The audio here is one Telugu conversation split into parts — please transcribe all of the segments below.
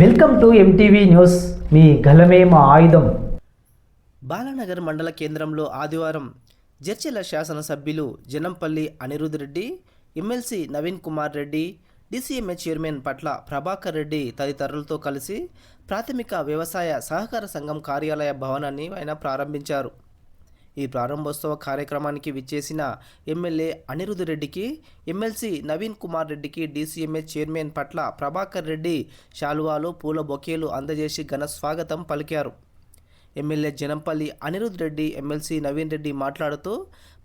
వెల్కమ్ టు ఎంటీవీ న్యూస్ మీ గలమే మా ఆయుధం. బాలానగర్ మండల కేంద్రంలో ఆదివారం జడ్చెల శాసనసభ్యులు Janampally Anirudh Reddy MLC Naveen Kumar Reddy DCMA chairman Patla Prabhakar Reddy తదితరులతో కలిసి ప్రాథమిక వ్యవసాయ సహకార సంఘం కార్యాలయ భవనాన్ని ఆయన ప్రారంభించారు. ఈ ప్రారంభోత్సవ కార్యక్రమానికి విచ్చేసిన ఎమ్మెల్యే అనిరుద్ రెడ్డికి ఎమ్మెల్సీ నవీన్ కుమార్ రెడ్డికి డీసీఎంఏ చైర్మన్ పట్ల ప్రభాకర్ రెడ్డి శాలువాలు పూల బొకేలు అందజేసి ఘన స్వాగతం పలికారు. ఎమ్మెల్యే జనంపల్లి అనిరుద్ రెడ్డి ఎమ్మెల్సీ నవీన్ రెడ్డి మాట్లాడుతూ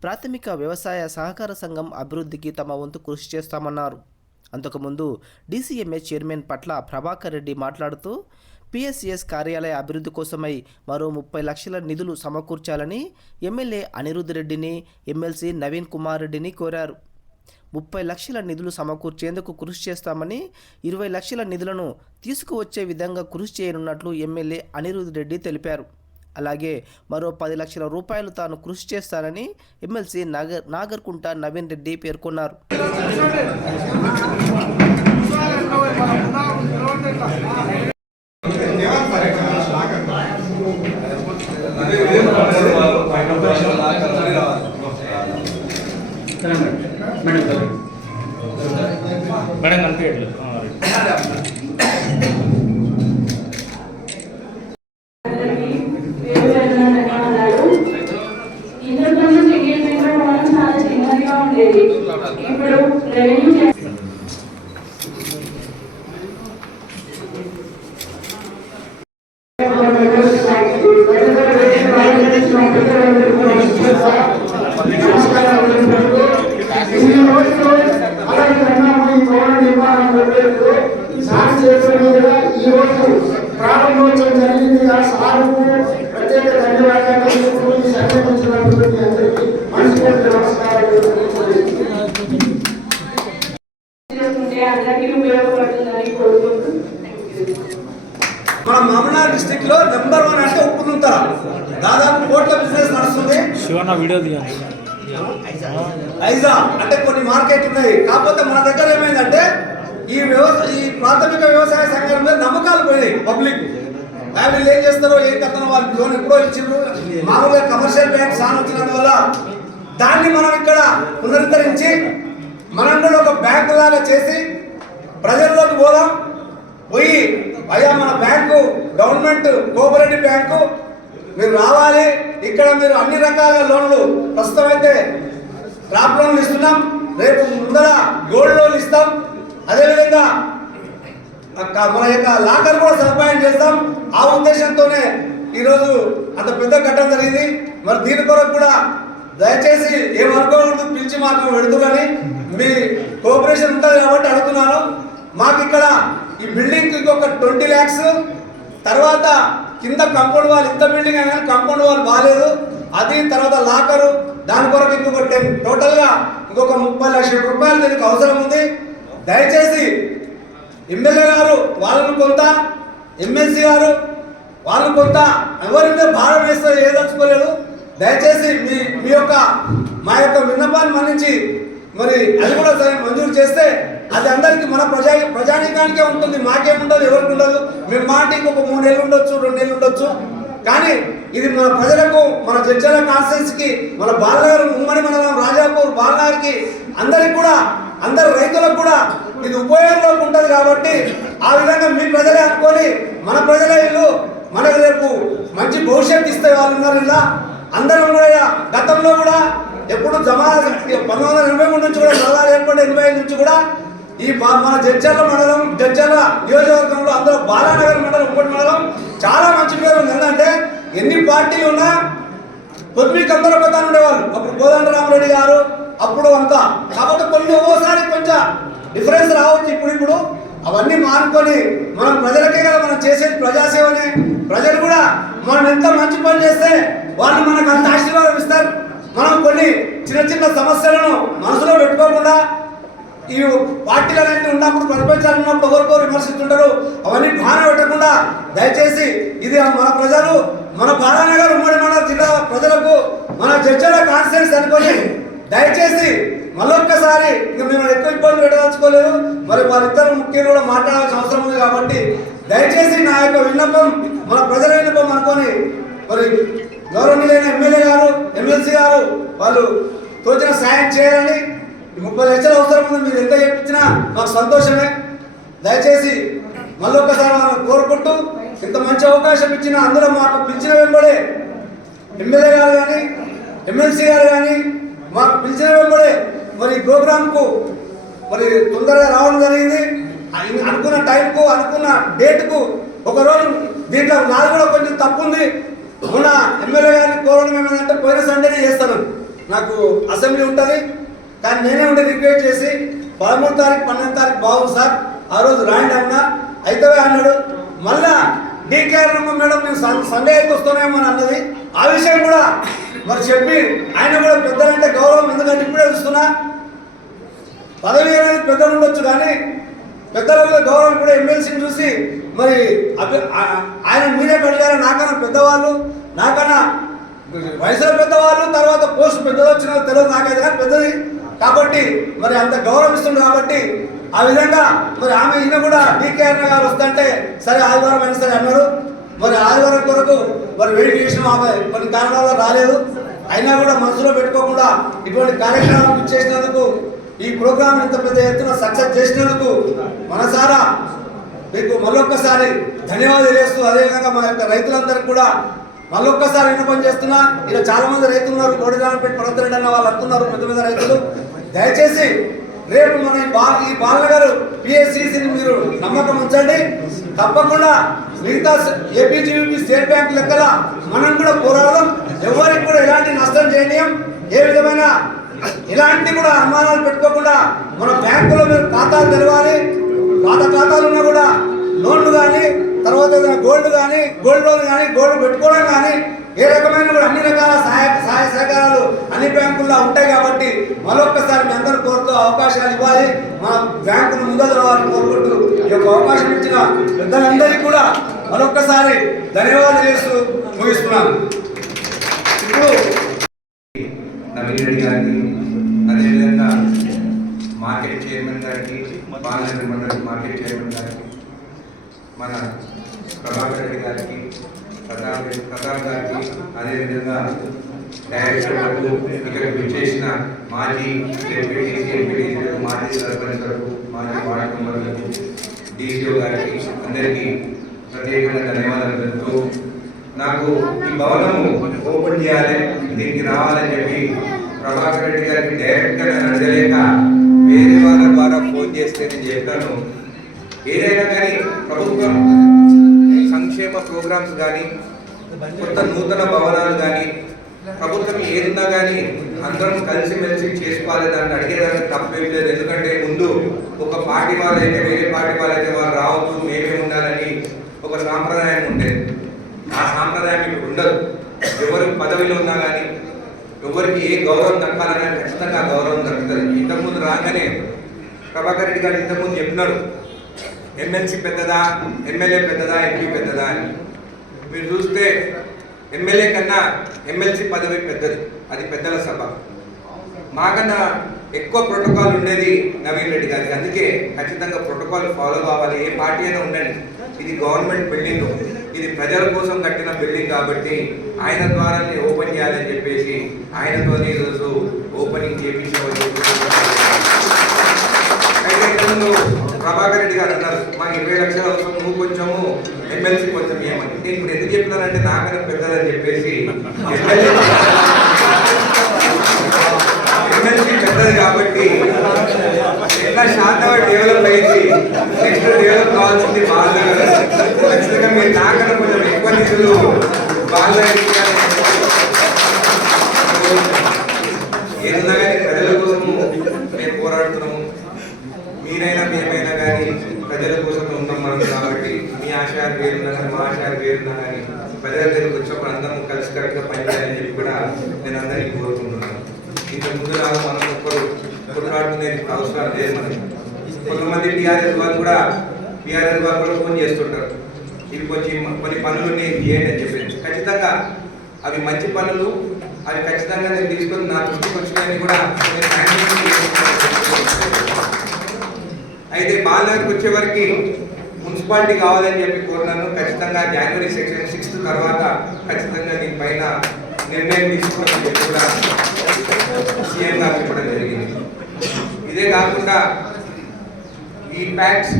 ప్రాథమిక వ్యవసాయ సహకార సంఘం అభివృద్ధికి తమ వంతు కృషి చేస్తామన్నారు. అంతకుముందు డీసీఎంఏ చైర్మన్ పట్ల ప్రభాకర్ రెడ్డి మాట్లాడుతూ పిఎస్సిఎస్ కార్యాలయ అభివృద్ధి కోసమై మరో ముప్పై లక్షల నిధులు సమకూర్చాలని ఎమ్మెల్యే అనిరుద్ రెడ్డిని ఎమ్మెల్సీ నవీన్ కుమార్ రెడ్డిని కోరారు. ముప్పై లక్షల నిధులు సమకూర్చేందుకు కృషి చేస్తామని ఇరవై లక్షల నిధులను తీసుకువచ్చే విధంగా కృషి చేయనున్నట్లు ఎమ్మెల్యే అనిరుద్ రెడ్డి తెలిపారు. అలాగే మరో పది లక్షల రూపాయలు తాను కృషి చేస్తానని ఎమ్మెల్సీ నాగర్ నాగర్కుంట నవీన్ రెడ్డి పేర్కొన్నారు. ఉండేది ఇప్పుడు రెవెన్యూ చే- ప్రారంభోత్సవం జరిగింది. సార్కు వీడియో తీయాలి. ఐజా అంటే కొన్ని మార్కెట్ ఉన్నాయి. కాకపోతే మన దగ్గర ఏమైందంటే ఈ వ్యవసాయ ఈ ప్రాథమిక వ్యవసాయ సంఘం మీద నమ్మకాలు పోయినాయి పబ్లిక్. వీళ్ళు ఏం చేస్తారో ఏం కథనో వాళ్ళు లోన్ ఎప్పుడో ఇచ్చిండ్రు. మామూలుగా కమర్షియల్ బ్యాంక్ సాన్ వచ్చినందువల్ల దాన్ని మనం ఇక్కడ పునరుద్ధరించి మనం కూడా ఒక బ్యాంకు లాగా చేసి ప్రజల్లోకి పోదాం. పోయి అయ్యా మన బ్యాంకు గవర్నమెంట్ కోఆపరేటివ్ బ్యాంకు మీరు రావాలి. ఇక్కడ మీరు అన్ని రకాల లోన్లు ప్రస్తుతం అయితే క్రాప్ లోన్లు ఇస్తున్నాం. రేపు ముందర గోల్డ్ లోన్ ఇస్తాం. అదేవిధంగా మన యొక్క లాకర్ కూడా సదుపాయం చేస్తాం. ఆ ఉద్దేశంతోనే ఈరోజు అంత పెద్ద ఘట్టం జరిగింది. మరి దీని కొరకు కూడా దయచేసి ఏమనుకోకూడదు పిలిచి మాకు పెడుతుందని మీ కోఆపరేషన్ ఉంటుంది కాబట్టి అడుగుతున్నాను. మాకు ఇక్కడ ఈ బిల్డింగ్ ఒక ట్వంటీ ల్యాక్స్ తర్వాత కింద కంపౌండ్ వాల్ ఇంత బిల్డింగ్ అయినా కంపౌండ్ వాల్ బాగాలేదు అది తర్వాత లాకరు దాని కొరకు ఇంకొక టెన్ టోటల్గా ఇంకొక ముప్పై లక్షల రూపాయలు దీనికి అవసరం ఉంది. దయచేసి ఎమ్మెల్యే గారు వాళ్ళను కొంత ఎమ్మెల్సీ గారు వాళ్ళు కొంత ఎవరి మీద భారం వేస్తే ఏదలుచుకోలేదు దయచేసి మీ మీ యొక్క మా యొక్క విన్నపాన్ని మన్నించి మరి అది కూడా సరే మంజూరు చేస్తే అది అందరికీ మన ప్రజా ప్రజానీకానికే ఉంటుంది. మాకేముండదు ఎవరికి ఉండదు మేము మాట ఇంకొక మూడేళ్ళు ఉండొచ్చు నెలలు ఉండొచ్చు కానీ ఇది మన ప్రజలకు మన జడ్జల కాన్స్టెన్సీకి మన బాలనగర్ ఉమ్మడి మండలం రాజాపూర్ బాలనగర్కి అందరికి కూడా అందరు రైతులకు కూడా ఇది ఉపయోగంలోకి ఉంటుంది కాబట్టి ఆ విధంగా మీ ప్రజలే అనుకొని మన ప్రజలే ఇల్లు మనకు రేపు మంచి భవిష్యత్తు ఇస్తే వాళ్ళు ఉన్నారు ఇలా అందరం కూడా గతంలో కూడా ఎప్పుడు జమా పంతొమ్మిది వందల ఎనభై మూడు నుంచి కూడా నల్లారు ఏర్పడి ఎనభై ఐదు నుంచి కూడా ఈ మన జడ్చర్ల మండలం జడ్చర్ల నియోజకవర్గంలో అందరూ బాలానగర్ మండలం ఉమ్మడి మండలం చాలా మంచి పేరు ఉంది. ఎందుకంటే ఎన్ని పార్టీలు ఉన్నా పొద్దుమి అందరూ ఒక ఉండేవాళ్ళు. అప్పుడు కోదండరామరెడ్డి గారు అప్పుడు అంతా. కాబట్టి కొన్ని ఓసారి కొంచెం డిఫరెన్స్ రావచ్చు ఇప్పుడు ఇప్పుడు. అవన్నీ మానుకొని మనం ప్రజలకే కదా మనం చేసేది ప్రజాసేవనే. ప్రజలు కూడా మనం ఎంత మంచి పని చేస్తే వాళ్ళు మనకు అంత ఆశీర్వాదం ఇస్తారు. మనం కొన్ని చిన్న చిన్న సమస్యలను మనసులో పెట్టుకోకుండా ఈ పార్టీలన్నీ ఉన్నప్పుడు ప్రతిపక్షాలు ఉన్నప్పుడు ఎవరికో విమర్శిస్తుంటారు. అవన్నీ భావన పెట్టకుండా దయచేసి ఇది మన ప్రజలు మన బాలానగర్ ఉమ్మడి మన జిల్లా ప్రజలకు మన జడ్జల కాన్స్టిట్యూన్స్ అనుకొని దయచేసి మళ్ళొక్కసారి ఇంకా మేము ఎక్కువ ఇబ్బంది పెట్టదలుచుకోలేదు. మరి వారిద్దరు ముఖ్యులు కూడా మాట్లాడాల్సిన అవసరం ఉంది కాబట్టి దయచేసి నా యొక్క విన్నపం మన ప్రజల విన్నపం అనుకొని మరి గౌరవనీయులైన ఎమ్మెల్యే గారు ఎమ్మెల్సీ గారు వాళ్ళు తోచిన సాయం చేయాలని ముప్పై లక్షల అవసరం ఉంది. మీరు ఎంత చెప్పించినా మాకు సంతోషమే. దయచేసి మళ్ళొక్కసారి మనం కోరుకుంటూ ఇంత మంచి అవకాశం ఇచ్చిన అందరూ మాకు పిలిచిన వెంబడే ఎమ్మెల్యే గారు కానీ ఎమ్మెల్సీ గారు కానీ మాకు పిలిచిన వెంబడే మరి ఈ ప్రోగ్రాంకు మరి తొందరగా రావడం జరిగింది. అనుకున్న టైంకు అనుకున్న డేట్కు ఒక రోజు దీంట్లో నాది కూడా కొంచెం తప్పు ఉంది మొన్న ఎమ్మెల్యే గారిని కోరడం ఏమైందంటే పోయిన సండేనే చేస్తాను. నాకు అసెంబ్లీ ఉంటుంది. కానీ నేనే ఉండి రిక్వెస్ట్ చేసి పదమూడు తారీఖు పన్నెండు తారీఖు బాగుంది సార్ ఆ రోజు రాయండి అన్నా. అయితే అన్నాడు. మళ్ళా డీకేఆర్ మేడం మేము సం- సండే అయితే వస్తున్నామో అని అన్నది. ఆ విషయం కూడా మరి చెప్పి ఆయన కూడా పెద్దలంటే గౌరవం ఎందుకంటే ఇప్పుడే చూస్తున్నా. పదవి అనేది పెద్దలు ఉండొచ్చు కానీ పెద్దల మీద గౌరవం కూడా ఎమ్మెల్సీని చూసి మరి ఆయన మీరే పెడతారు నాకన్నా పెద్దవాళ్ళు నాకన్నా వయసులో పెద్దవాళ్ళు తర్వాత పోస్ట్ పెద్దది వచ్చిన తెలియదు నాకైతే కానీ పెద్దది కాబట్టి మరి అంత గౌరవిస్తుంది కాబట్టి ఆ విధంగా మరి ఆమె ఈయన కూడా డీకేఆర్ గారు వస్తుంటే సరే ఆదివారం అయినా సరే అన్నారు. మరి ఆదివారం కొరకు మరి వెయిట్ చేసిన ఆమె కొన్ని కారణాల రాలేదు. అయినా కూడా మనసులో పెట్టుకోకుండా ఇటువంటి కార్యక్రమం చేసినందుకు ఈ ప్రోగ్రామ్ ఇంత పెద్ద ఎత్తున సక్సెస్ చేసినందుకు మనసారా మీకు మరొక్కసారి ధన్యవాదాలు తెలియస్తూ అదేవిధంగా మా యొక్క రైతులందరికీ కూడా మళ్ళొక్కసారి విన్నపం చేస్తున్నా ఇలా చాలా మంది రైతులు ఉన్నారు కోడిదానపేట పర్వతరెడ్డి అన్న వాళ్ళు అంటున్నారు పెద్ద పెద్ద రైతులు. దయచేసి రేపు మన ఈ బా గారు బాలనగర్ పిఎస్సిసిని మీరు నమ్మకం ఉంచండి. తప్పకుండా మిగతా ఏపీజీబీ స్టేట్ బ్యాంక్ లెక్కల మనం కూడా పోరాడదాం. ఎవరికి కూడా ఎలాంటి నష్టం చేయనీయం. ఏ విధమైన ఇలాంటి కూడా అనుమానాలు పెట్టుకోకుండా మన బ్యాంకులో మీరు ఖాతాలు తెరవాలి. పాత ఖాతాలు ఉన్నా కూడా లోన్లు కానీ తర్వాత ఏదైనా గోల్డ్ కానీ గోల్డ్ లోన్ కానీ గోల్డ్ పెట్టుకోవడం కానీ ఏ రకమైన కూడా అన్ని రకాల సహాయ సహాయ సహకారాలు అన్ని బ్యాంకుల్లో ఉంటాయి కాబట్టి మరొక్కసారి మీ అందరూ కోరుతూ అవకాశాలు ఇవ్వాలి. మా బ్యాంకును ముందర రావాలని కోరుకుంటూ ఈ యొక్క అవకాశం ఇచ్చిన పెద్దలందరికీ కూడా మరొక్కసారి ధన్యవాదాలు చేస్తూ ముగిస్తున్నాను. ఇప్పుడు నవీన్ రెడ్డి గారికి అదేవిధంగా మార్కెట్ చైర్మన్ గారికి పార్లమెంట్ మండలి మార్కెట్ చైర్మన్ గారికి మన ప్రభాకర్ రెడ్డి గారికి ప్రతాప్ ప్రతాప్ గారికి అదేవిధంగా డైరెక్టర్లకు ఇక్కడికి విచ్చేసిన మాజీ ఎంపీటీసీ ఎంపీటీసీలకు మాజీ సర్పంచ్లకు మాజీ వార్డు మెంబర్లకు డీసీఓ గారికి అందరికీ ప్రత్యేకంగా ధన్యవాదాలు తెలుపుతూ నాకు ఈ భవనము ఓపెన్ చేయాలి దీనికి రావాలని చెప్పి ప్రభాకర్ రెడ్డి గారికి డైరెక్ట్గా నేను అడగలేక వేరే వాళ్ళ ద్వారా ఫోన్ చేస్తే నేను చెప్పాను. ఏదైనా ప్రభుత్వం సంక్షేమ ప్రోగ్రామ్స్ కానీ కొత్త నూతన భవనాలు కానీ ప్రభుత్వం ఏదున్నా కానీ అందరం కలిసిమెలిసి చేసుకోవాలి దాన్ని అడిగేదానికి తప్పేం లేదు. ఎందుకంటే ముందు ఒక పార్టీ వాళ్ళైతే వేరే పార్టీ వాళ్ళైతే వాళ్ళు రావద్దు మేమే ఉండాలని ఒక సాంప్రదాయం ఉండేది. ఆ సాంప్రదాయం ఇప్పుడు ఉండదు. ఎవరు పదవిలో ఉన్నా కానీ ఎవరికి ఏ గౌరవం దక్కాలన్నా ఖచ్చితంగా గౌరవం దక్కుతుంది. ఇంతకుముందు రాగానే ప్రభాకర్ రెడ్డి గారు ఇంతకుముందు చెప్పినాడు ఎమ్మెల్సీ పెద్దదా ఎమ్మెల్యే పెద్దదా ఎంపీ పెద్దదా అని. మీరు చూస్తే ఎమ్మెల్యే కన్నా ఎమ్మెల్సీ పదవి పెద్దది అది పెద్దల సభ. మాకన్నా ఎక్కువ ప్రోటోకాల్ ఉండేది నవీన్ రెడ్డి గారికి అందుకే ఖచ్చితంగా ప్రోటోకాల్ ఫాలో కావాలి. ఏ పార్టీ అయినా ఉండండి. ఇది గవర్నమెంట్ బిల్డింగ్. ఇది ప్రజల కోసం కట్టిన బిల్డింగ్ కాబట్టి ఆయన ద్వారానే ఓపెన్ చేయాలని చెప్పేసి ఆయనతోనే ఈరోజు ఓపెనింగ్ చేయించవచ్చు ఇంతకుముందు ప్రభాకర్ రెడ్డి గారు అన్నారు మాకు ఇరవై లక్షలు అవసరం నువ్వు కొంచెము ఎమ్మెల్సీ కొంచెం ఏమని. నేను ఇప్పుడు ఎందుకు చెప్తున్నానంటే నాకన్నా పెద్దదని చెప్పేసి ఎమ్మెల్యే ఎమ్మెల్సీ పెద్దది కాబట్టి ఇంకా శాతం డెవలప్ అయింది నెక్స్ట్ డెవలప్ కావాల్సింది బాగా ఖచ్చితంగా మీరు నాకన్నా కొంచెం ఎక్కువ నిధులు బాగా ఏదైనా కానీ ప్రజల కోసము మేము పోరాడుతున్నాము మీరైనా మేమైనా కానీ ప్రజల కోసం ఉన్నాం మనం కాబట్టి మీ ఆశయాలు వేరున్నా కానీ మా ఆశయాలు వేరున్నా కానీ ప్రజల దగ్గరకు వచ్చినప్పుడు అందరం కలిసి కట్టుగా పనిచేయాలని చెప్పి కూడా నేను అందరికీ కోరుకుంటున్నాను ఇంత ముందు లాగా మనం ఒక్కరు కొట్లాడుకునే అవసరం లేదు మనకి కొంతమంది టీఆర్ఎస్ వాళ్ళు కూడా టీఆర్ఎస్ వాళ్ళు కూడా ఫోన్ చేస్తుంటారు. ఇవి కొంచెం కొన్ని పనులు నేను చేయండి అని చెప్పేసి. ఖచ్చితంగా అవి మంచి పనులు. అవి ఖచ్చితంగా నేను తీసుకొని నా దృష్టికి వచ్చినాయని కూడా అయితే బాలనగర్కి వచ్చేవరకు మున్సిపాలిటీ కావాలని చెప్పి కోరినాను. ఖచ్చితంగా జనవరి సెక్షన్ సిక్స్త్ తర్వాత ఖచ్చితంగా దీనిపైన నిర్ణయం తీసుకోవాలని చెప్పి కూడా సీఎం గారు చెప్పడం జరిగింది. ఇదే కాకుండా ఈ ప్యాక్స్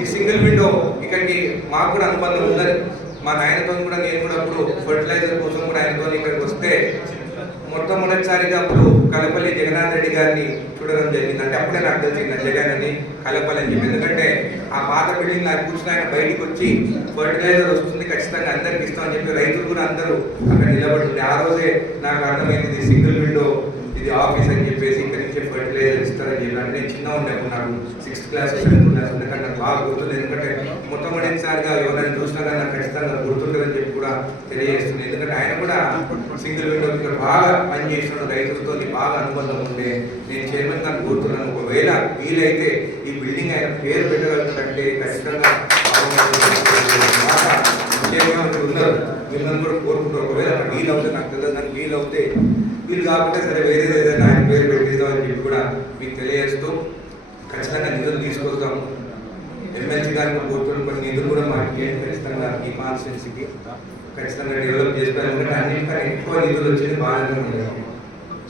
ఈ సింగిల్ విండో ఇక్కడికి మాకు కూడా అనుబంధం ఉన్నది మా నాయనతో కూడా నేను కూడా అప్పుడు ఫర్టిలైజర్ కోసం కూడా ఆయనతో ఇక్కడికి వస్తే మొట్టమొదటిసారిగా అప్పుడు కలపల్లి జగన్నాథ్ రెడ్డి గారిని చూడడం జరిగింది. అంటే అప్పుడే నాకు తెలిసింది జగన్ అని కలపల్లి అని చెప్పి. ఎందుకంటే ఆ పాత బిల్డింగ్ నాకు కూర్చుని ఆయన బయటికి వచ్చి ఫర్టిలైజర్ వస్తుంది ఖచ్చితంగా అందరికి ఇస్తామని చెప్పి రైతులు కూడా అందరూ అక్కడ నిలబడి ఉండే ఆ రోజే నాకు అర్థమైంది ఇది సింగిల్ విండో ఇది ఆఫీస్ అని చెప్పేసి ఇక్కడి నుంచి ఫర్టిలైజర్ ఇస్తారని చెప్పి. అంటే నేను చిన్న ఉండే నాకు సిక్స్త్ క్లాస్ సెవెంత్ క్లాస్ ఎందుకంటే నాకు బాగా గుర్తుంది ఎందుకంటే మొట్టమొదటిసారిగా ఎవరైనా చూసినా కానీ నాకు ఖచ్చితంగా గుర్తుంటుందని చెప్పి కూడా తెలియజేస్తుంది. ఎందుకంటే ఆయన కూడా సింగిల్ విండో ఇక్కడ బాగా పనిచేసిన రైతులతో బాగా అనుబంధం ఉండే నేను చైర్మన్ గారు గుర్తున్నాను ఒకవేళ వీలైతే ఈ బిల్డింగ్ ఆయన పేరు పెట్టగలుగుతుందంటే ఖచ్చితంగా బాగా ఉన్నారు. మిమ్మల్ని కూడా కోరుకుంటారు ఒకవేళ వీలు అవుతే నాకు తెలియదు. నాకు వీలు అవుతే వీలు కాకపోతే సరే వేరే ఏదైనా ఆయన పేరు అని చెప్పి కూడా మీకు తెలియజేస్తూ ఖచ్చితంగా నిధులు తీసుకొస్తాము. ఎమ్మెల్సీ గారిని కూర్చొని కొన్ని నిధులు కూడా మాకు ఖచ్చితంగా ఈ కాన్స్టిట్యున్సీకి ఖచ్చితంగా డెవలప్ చేసుకోవాలి ఎందుకంటే అన్నింటికన్నా ఎక్కువ నిధులు వచ్చింది బాగానే ఉన్నాయి.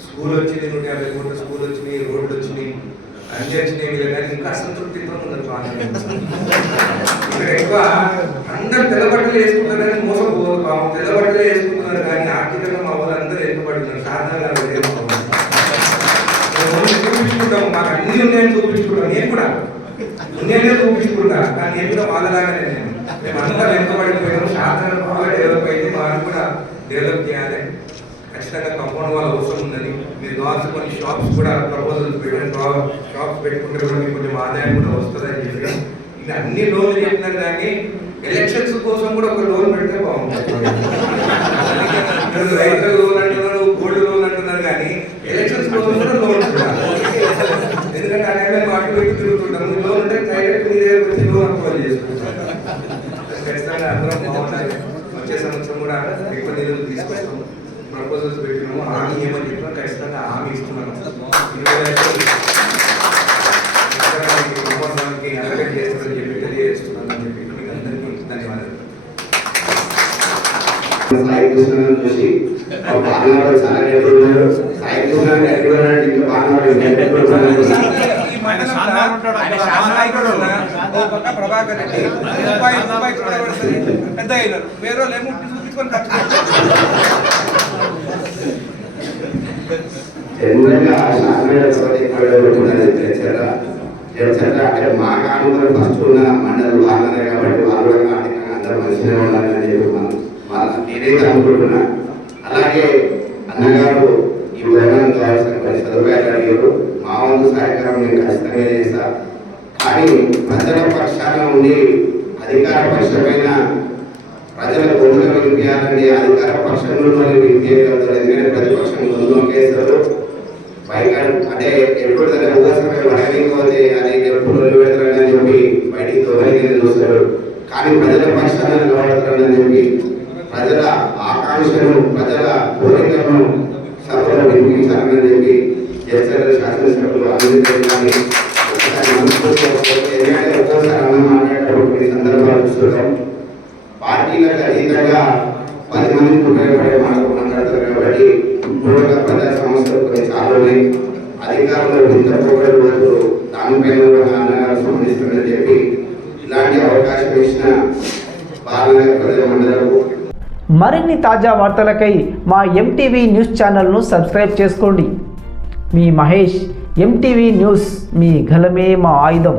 స్కూల్ వచ్చింది నూట యాభై కోట్ల స్కూల్ వచ్చినాయి రోడ్లు వచ్చినాయి అన్ని వచ్చినాయి కానీ ఇంకా అసంతృప్తితో ఉన్నారు ఇక్కడ ఎక్కువ అందరు తెల్లబట్టలు వేసుకుంటారని మోసపోదు పాపం తెల్లబట్టలు నేను కూడా వాళ్ళలాగానే నేను. మేము అంతా వెనుకబడిపోయాము. సాధారణ బాగా డెవలప్ అయింది. వాళ్ళు కూడా డెవలప్ చేయాలి. ఖచ్చితంగా కంపౌండ్ వాళ్ళ అవసరం ఉందని. మీరు కావాల్సిన కొన్ని షాప్స్ కూడా ప్రపోజల్స్ పెట్టండి. షాప్స్ పెట్టుకుంటే కూడా మీకు కొంచెం ఆదాయం కూడా వస్తుందని చెప్పి. ఇది అన్ని లోన్లు చెప్తున్నారు కానీ ఎలక్షన్స్ కోసం కూడా ఒక లోన్ పెడితే బాగుంటుంది. రైతు లోన్ అంటున్నారు గోల్డ్ లోన్ అంటున్నారు కానీ ఎలక్షన్స్ కోసం కూడా లోన్ ఎందుకంటే ఆ టైంలో మేము అటు ఇటు తిరుగుతుంటాం మీ లోన్ ఉంటే డైరెక్ట్ మీ దగ్గర వచ్చి లోన్ అప్రూవల్ చేసుకుంటాం ఖచ్చితంగా అందరం బాగుండాలి వచ్చే సంవత్సరం కూడా ఎక్కువ నిధులు తీసుకొస్తాం ప్రపోజల్స్ పెట్టినాము హామీ ఏమని చెప్పినా ఖచ్చితంగా హామీ ఇస్తున్నాము ఇరవై లక్షలు కుటుంబానికి అలగట్ చేస్తారని చెప్పి తెలియజేస్తున్నాను అని చెప్పి మీకు అందరికీ ధన్యవాదాలు సాయి కృష్ణ చూసి ఆ బాలనాడు చాలా నేర్చుకున్నాడు సాయి కృష్ణ నేర్చుకున్నాడు ఇంకా బాలనాడు నేర్చుకున్నాడు ప్రభాకర్ రెడ్డి రూపాయి రూపాయి చూడబడుతుంది పెద్ద అయినారు. వేరే వాళ్ళు ఏమో చూపించుకొని అంటే మా కాలంలో ఫస్ట్ ఉన్న మండలి వాళ్ళనే కాబట్టి వాళ్ళు ఆర్థికంగా అందరూ మంచిగా ఉండాలని చెప్పి మనం నేనైతే అనుకుంటున్నా అలాగే అన్నగారు ఈ ఉదయం కావాల్సిన కొన్ని సదుపాయాలు అడిగారు. మా వంతు సహకారం నేను ఖచ్చితంగా చేస్తా. కానీ ప్రజల పక్షాన ఉండి అధికార పక్షమైన ప్రజల గొంతుగా వినిపించాలండి అధికార పక్షంలో వినిపించగలుగుతారు ఎందుకంటే ప్రతిపక్షం ముందు కేసులు పైగా అంటే ఎప్పుడు దాన్ని అవకాశమే వడకపోతే అది ఎప్పుడు పెడతారని చెప్పి బయటికి తొలగి చూస్తారు. కానీ ప్రజల పక్షాన్ని నిలబడతారని చెప్పి ప్రజల ఆకాంక్షను ప్రజల కోరికలను సభలో వినిపించాలని చెప్పి చేస్తారు శాసనసభ్యులు అందించాలని ఒకసారి మనస్ఫూర్తిగా ఎందుకంటే ఒక్కోసారి అన్న మాట్లాడేటప్పుడు కొన్ని సందర్భాలు చూస్తున్నాం. పార్టీలకు అతీతంగా పది మంది ఉపయోగపడే మాటలు మాట్లాడతారు కాబట్టి మూడుగా ప్రజా సంస్థలు కొన్ని చాలా అధికారంలో అధికారులు వరకు దానిపైన కూడా అన్నగారు స్పందిస్తారని చెప్పి ఇలాంటి అవకాశం ఇచ్చిన బాలనగర్ ప్రజల మండలకు మరిన్ని తాజా వార్తలకై మా ఎంటీవీ న్యూస్ ఛానల్ను సబ్స్క్రైబ్ చేసుకోండి. మీ మహేష్ ఎంటీవీ న్యూస్ మీ గలమే మా ఆయుధం.